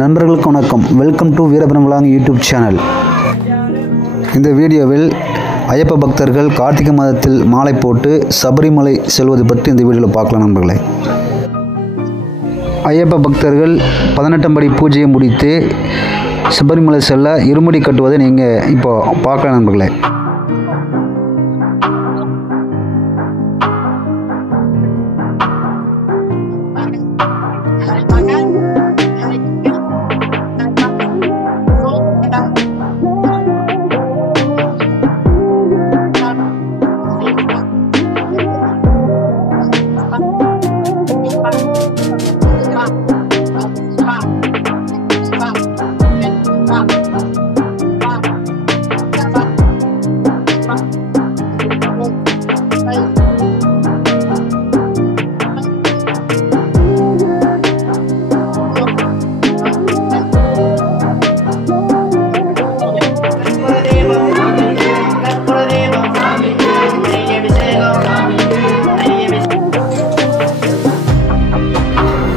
நண்பர்களுக்கு வணக்கம். Welcome to Veerapuram விலாங் யூடியூப் சேனல். இந்த வீடியோவில் ஐயப்ப பக்தர்கள் கார்த்திகை மாதத்தில் மாலை போட்டு சபரிமலை செல்வது பற்றி இந்த வீடியோவில் பார்க்கலாம் நண்பர்களே. ஐயப்ப பக்தர்கள் 18 படி பூஜையை முடித்து சபரிமலை செல்ல இருமுடி கட்டுவதை நீங்கள் இப்போ பார்க்கலாம் நண்பர்களே.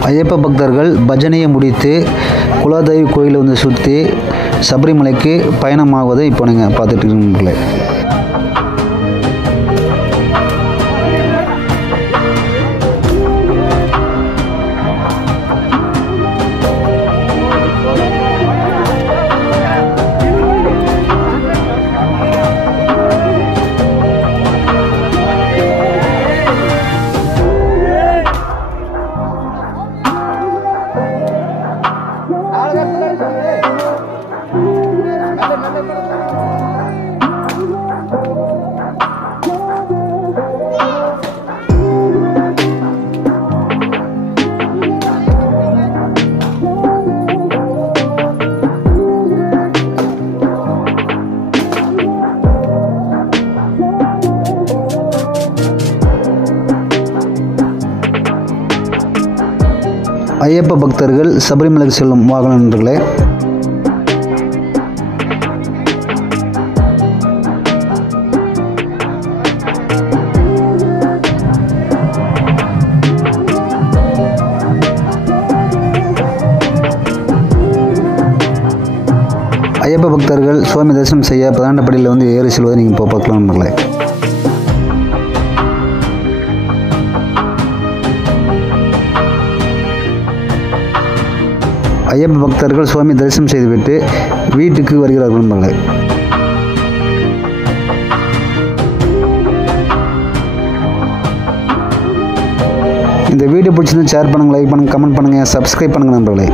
ஐயப்ப பக்தர்கள் பஜனையை முடித்து குலதெய்வ கோயிலை வந்து சுற்றி சபரிமலைக்கு பயணமாவதை இப்போ நீங்கள் பார்த்துட்டு இருக்கீங்களே. ஐயப்ப பக்தர்கள் சபரிமலைக்கு செல்லும் வாகன நண்பர்களே. ஐயப்ப பக்தர்கள் சுவாமி தரிசனம் செய்ய 18 படியில் வந்து ஏறி செல்வதை நீங்கள் இப்போ பார்க்கலாம் நண்பர்களே. ஐயப்ப பக்தர்கள் சுவாமி தரிசனம் செய்துவிட்டு வீட்டுக்கு வருகிறார்கள் நண்பர்களே. இந்த வீடியோ பிடிச்சிருந்தா ஷேர் பண்ணுங்கள், லைக் பண்ணுங்கள், கமெண்ட் பண்ணுங்கள், சப்ஸ்கிரைப் பண்ணுங்கள் நண்பர்களே.